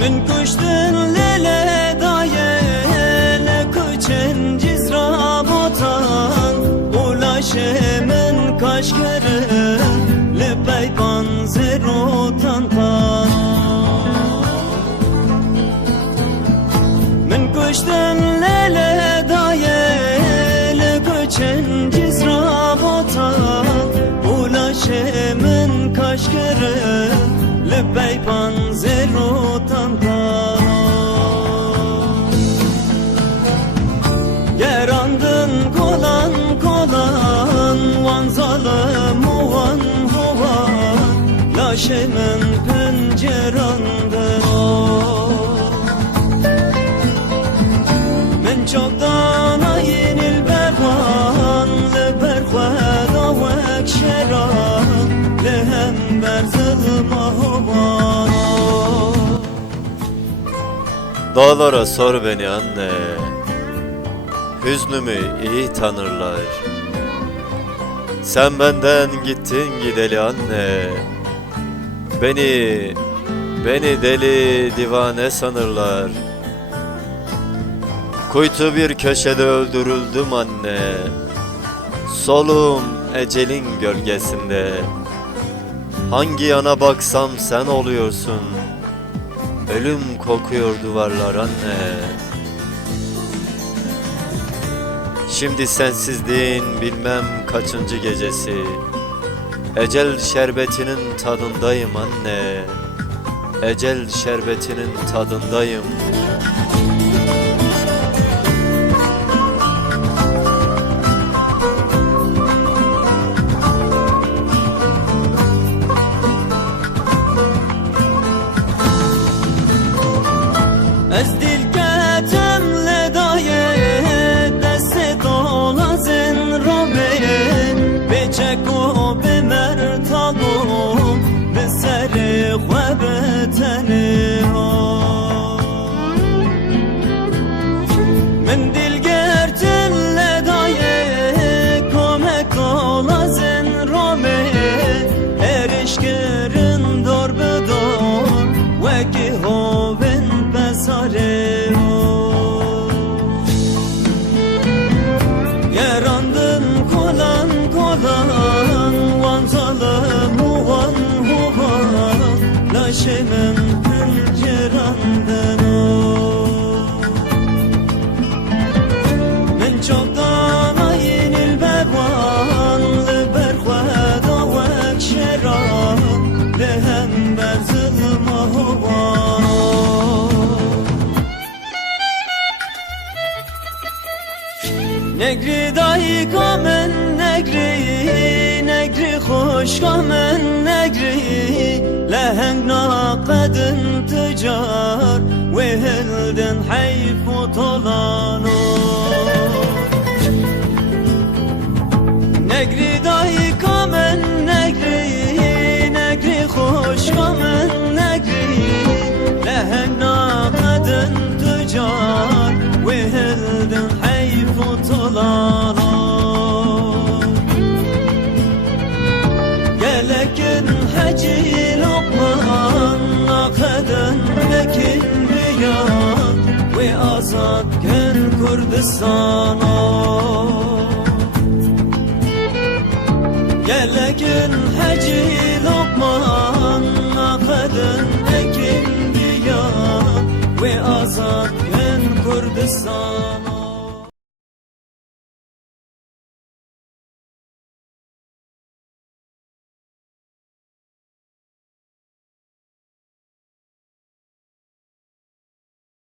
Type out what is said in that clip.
من کشتن لیله دایه لکچن جزرا بوتان اولاشه من کاش کرن لپی بانزرو تانتان من کشتن لیله دایه لکچن جزرا بوتان اولاشه من کاش کرن لپی بانزرو تانتان gerandın kolan kolan van zalım van hovan laşemin pencerandın men çoktan ayinil bervan le berxweda vek şeran lehem berzılım hovan. Dağlara sor beni anne, hüznümü iyi tanırlar. Sen benden gittin gideli anne, beni deli divane sanırlar. Kuytu bir köşede öldürüldüm anne, solum ecelin gölgesinde. Hangi yana baksam sen oluyorsun, ölüm kokuyor duvarlar anne. Şimdi sensizliğin bilmem kaçıncı gecesi, ecel şerbetinin tadındayım anne, ecel şerbetinin tadındayım. Ez dilketem ledaye deste dola zen robeye beçeko be mertabo be sere xwebetene men dilgerten ledaye kome dola zen robeye erişkerin dor be dor veki hoven besare gerandın kolan kolan van zalım van huvan laşemin pencerandın men çoktan ayinil bervan le berxweda vek şeran lehem berzılım huvan. Negri dahi kamen negri negri hoş kamen negri leheng naqadın tücar ve helden hayfu tolano negri dahi kamen negri negri hoş kamen negri leheng naqadın tücar ve helden gelekin hacı lokman akadın mekin biyan ve azadken Kürdistan'a gelekin hacı lokman akadın mekin biyan ve azadken Kürdistan'a.